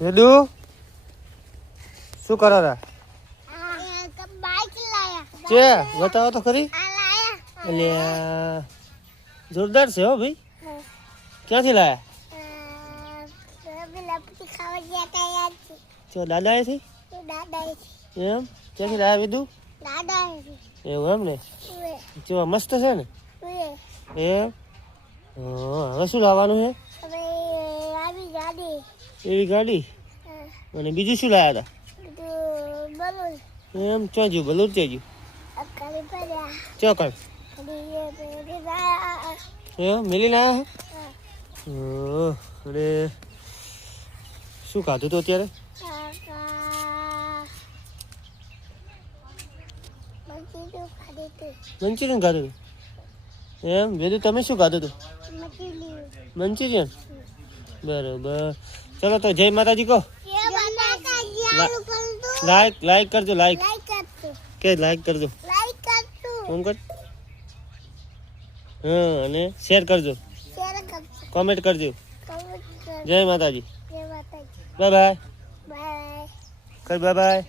વેદુ શું કરો રા? છે બતાવો તો ખરી. અલ્યા જોરદાર છે હો ભાઈ. ક્યાંથી લાયા? ચો દાદા એથી એમ ક્યાંથી લાયા વિદુ? એવું એમ ને. ચો મસ્ત છે ને એમ. હવે શું લાવવાનું છે? એવી ગાડી. અને બીજું શું લાયા હતા? એમ ચોજ્યું બલુર ચોજ્યું ચોકડ એમ મિલીને આવ્યા. અરે શું ખાધું તો અત્યારે? મંચુરિયન ખાધું હતું એમ. વેદુ તમે શું ખાધું હતું? મંચુરિયન. બરોબર. ચલો તો જય માતાજી કહો. લાઈક કરજો. લાઈક કરજો. ફોન કર. હા અને શેર કરજો. કોમેન્ટ કરજો. જય માતાજી. Bye bye. Bye bye.